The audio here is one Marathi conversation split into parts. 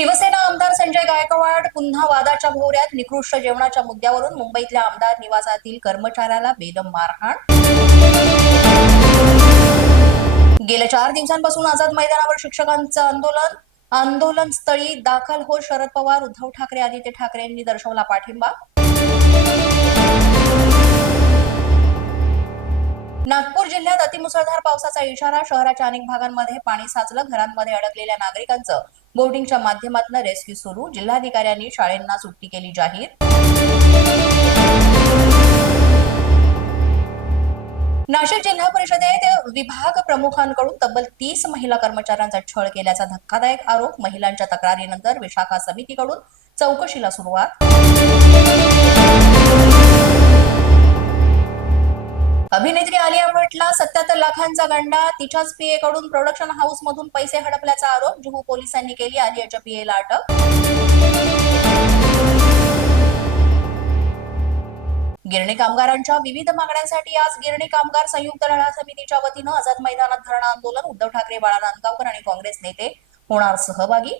शिवसेना आमदार संजय गायकवाड पुन्हा वादाच्या भोवऱ्यात निकृष्ट जेवणाच्या मुद्द्यावरून मुंबईतल्या आमदार निवासातील कर्मचाऱ्याला बेदम मारहाण. गेल्या चार दिवसांपासून आझाद मैदानावर शिक्षकांचं आंदोलन आंदोलन स्थळी दाखल होत शरद पवार उद्धव ठाकरे आदित्य ठाकरे यांनी दर्शवला पाठिंबा. पावसाचा इशारा शहराच्या अनेक भागांमध्ये पाणी साचलं घरांमध्ये अडकलेल्या नागरिकांचं. बोटिंगच्या माध्यमातून रेस्क्यू सुरू. जिल्हाधिकाऱ्यांनी शाळेंना सुट्टी केली जाहीर. नाशिक जिल्हा परिषदेत विभाग प्रमुखांकडून तब्बल तीस महिला कर्मचाऱ्यांचा छळ केल्याचा धक्कादायक आरोप. महिलांच्या तक्रारीनंतर विशाखा समितीकडून चौकशीला सुरुवात. अभिनेत्री आलिया भटला सत्याहत्तर लाखांचा गंडा तिच्याच पीएकडून प्रोडक्शन हाऊस मधून पैसे हडपल्याचा आरोप जुहू पोलिसांनी केली आलियाच्या पीएला अटक. गिरणी कामगारांच्या विविध मागण्यांसाठी आज गिरणी कामगार संयुक्त लढा समितीच्या वतीनं आझाद मैदानात धरणं आंदोलन उद्धव ठाकरे बाळा नांदगावकर आणि काँग्रेस नेते होणार सहभागी.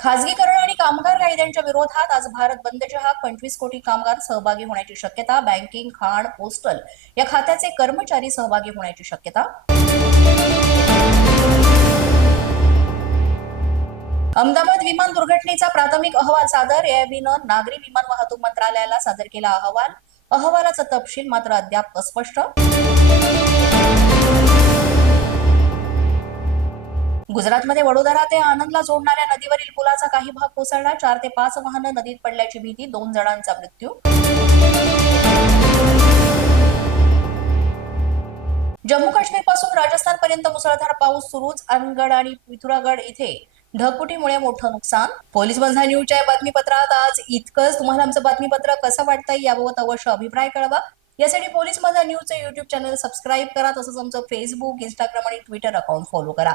खासगीकरण कामगार कायद्यांच्या विरोधात आज भारत बंदच्या हाक पंचवीस कोटी कामगार सहभागी होण्याची शक्यता बँकिंग खाण पोस्टल या खात्याचे कर्मचारी सहभागी होण्याची शक्यता. अहमदाबाद विमान दुर्घटनेचा प्राथमिक अहवाल सादर एआयबीनं नागरी विमान वाहतूक मंत्रालयाला सादर केला अहवाल. अहवालाचा तपशील मात्र अद्याप अस्पष्ट. गुजरातमध्ये वडोदरा ते आनंदला जोडणाऱ्या नदीवरील पुलाचा काही भाग कोसळला. चार ते पाच वाहनं नदीत पडल्याची भीती दोन जणांचा मृत्यू. जम्मू काश्मीरपासून राजस्थान पर्यंत मुसळधार पाऊस सुरूच. अनगड आणि पिथुरागड इथे ढगफुटीमुळे मोठं नुकसान. पोलीस बंधा न्यूजच्या बातमीपत्रात आज इतकंच. तुम्हाला आमचं बातमीपत्र कसं वाटतंय याबाबत अवश्य अभिप्राय कळवा. यासाठी पोलीस माझा न्यूजचं युट्यूब चॅनल सबस्क्राईब करा. तसंच आमचं फेसबुक इंस्टाग्राम आणि ट्विटर अकाउंट फॉलो करा.